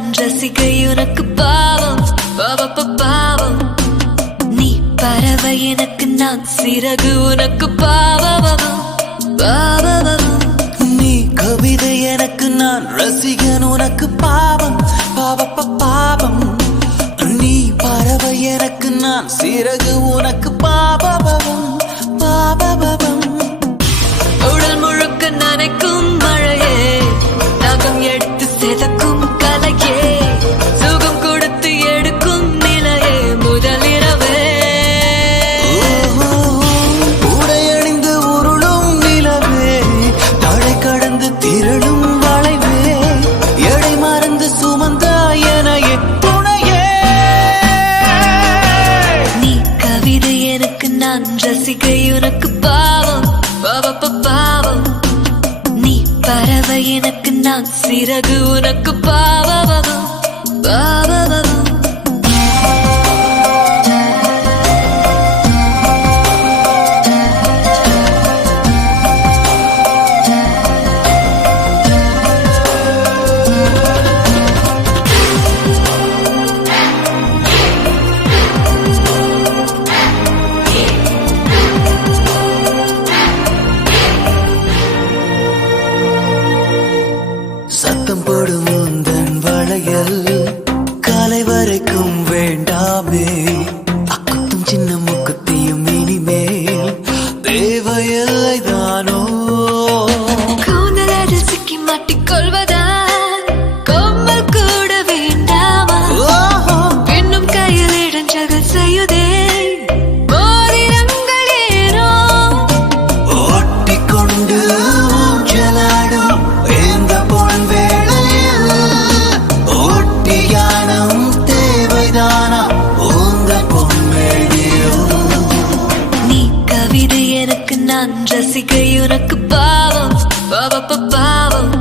நான் ரசிகை உனக்கு பாவம் பாவம். நீ பறவை எனக்கு நான் சிறகு உனக்கு பாவம். நீ கவிதை எனக்கு நான் ரசிகன் உனக்கு பாவம் பாவம். நீ பறவை எனக்கு நான் சிறகு உனக்கு பாவம். உடல் முழுக்க நனைக்கும் மழையே, நகம் எடுத்து செதக்கும் கலையே, சுகம் கொடுத்து எடுக்கும் நிலையே முதலிரவே. உடையணிந்து உருளும் நிலவே, தடை கடந்து திரளும் வளைவே, எடை மறந்து சுமந்தாய் எனையே துணையே. நீ கவிதை எனக்கு நான் ரசிகை உனக்கு பாவம் பாவம். நீ பறவை எனக்கு நான் சிறகு உனக்கு பாவம். சத்தம் போடும் உந்தன் வளையல் காலை வரைக்கும் வேண்டாமே, அக்குத்தும் சின்ன முக்குத்தியும் இனிமேல் தேவையில்லை தானோ. கூந்தலில் சிக்கி மாட்டிக்கொள்வதா, கொம்பல் கூட வேண்டாமா, இன்னும் கையில் இடைஞ்சல் செய்யுதே மோதிரங்கள் ஏனோ. ஓட்டிக்கொண்டு ஊஞ்சலாடும் இந்த பொன் வேளையில் ஓட்டியானம் தேவைதானா உந்த பொன்மேனியோ. நீ கவிதை எனக்கு நான் ரசிகை உனக்கு பாவம் பாவம்.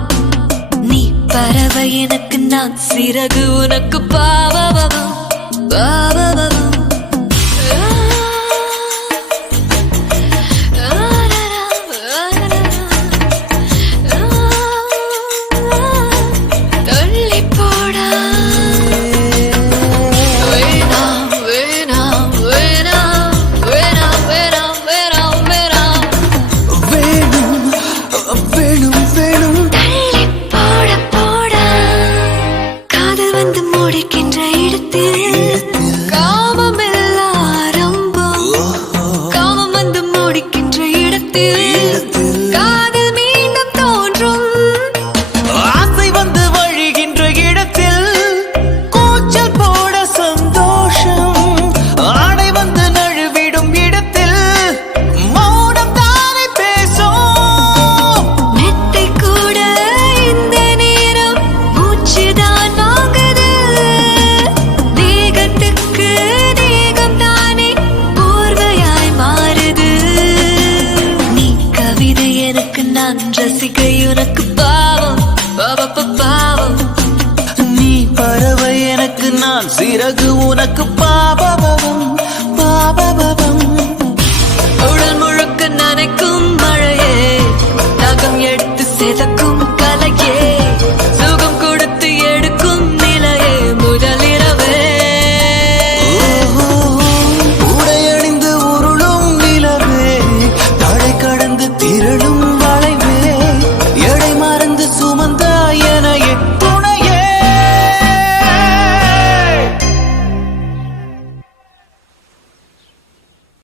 நீ பறவை எனக்கு நான் சிறகு உனக்கு பாவம். தள்ளி போடா, வேணாம் வேணாம் வேணாம் வேணாம் வேணாம் வேணாம் வேணாம். வேணும் வேணும் வேணும் தள்ளி போடா. காதல் வந்து முடிக்கின்ற இடத்தில் காமம் இல்லா ஆரம்பம், காமம் வந்து முடிக்கின்ற இடத்தில் காதல் மீண்டும் தோன்றும். ஆசை வந்து வழிகின்ற இடத்தில் கூச்சல் போட சந்தோஷம், ஆடை வந்து நழுவிடும் இடத்தில் மௌனம் தானே பேசும். மெத்தை கூட இந்த நேரம் மூச்சுதான் வாங்குது, தேகத்துக்கு தேகம் தானே போர்வையாய் மாறுது. நீ கவிதை எனக்கு நான் ரசிகை உனக்கு பாவம் பாவம். நீ பறவை எனக்கு நான் சிறகு உனக்கு பாவம்.